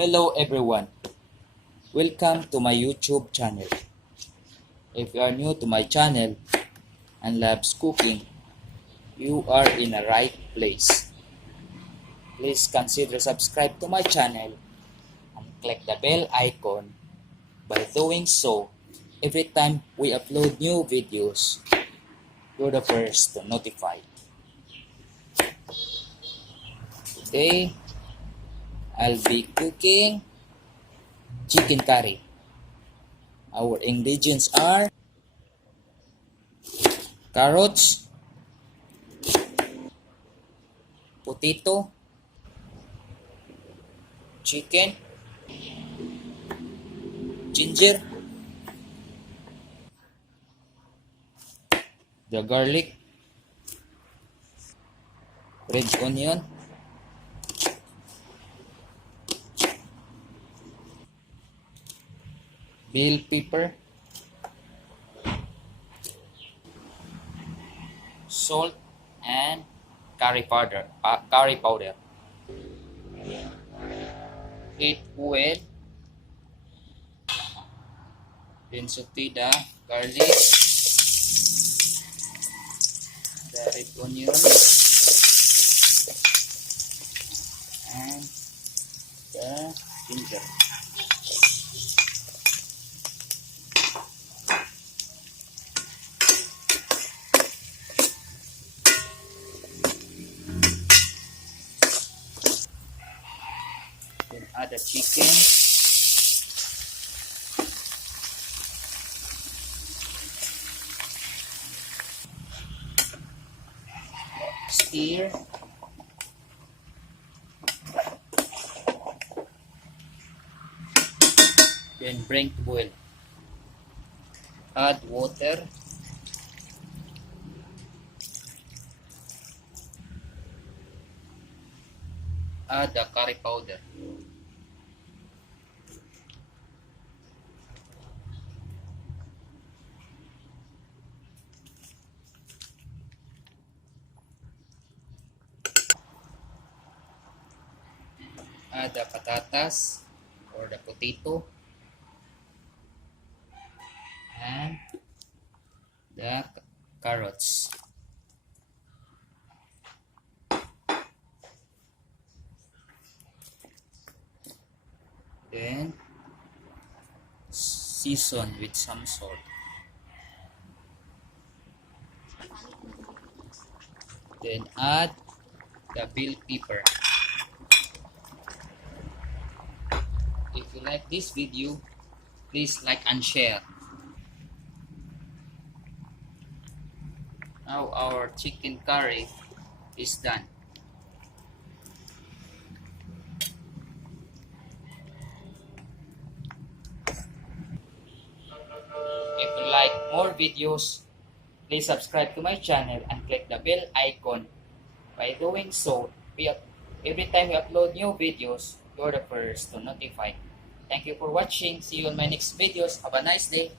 Hello everyone, welcome to my YouTube channel. If you are new to my channel and loves cooking, you are in the right place. Please consider subscribe to my channel and click the bell icon. By doing so, every time we upload new videos, you're the first to notify. Today, I'll be cooking chicken curry. Our ingredients are carrots, potato, chicken, ginger, the garlic, red onion, bell pepper, salt, and curry powder. Heat oil, then saute the garlic, the red onion, and the ginger. Then add the chicken. Stir. Then bring to boil. Add water. Add the curry powder. Add the patatas or the potato and the carrots. Then season with some salt. Then add the bell pepper. If you like this video, please like and share. Now our chicken curry is done. If you like more videos, please subscribe to my channel and click the bell icon. By doing so, every time we upload new videos, you're the first to notify. Thank you for watching. See you on my next videos. Have a nice day.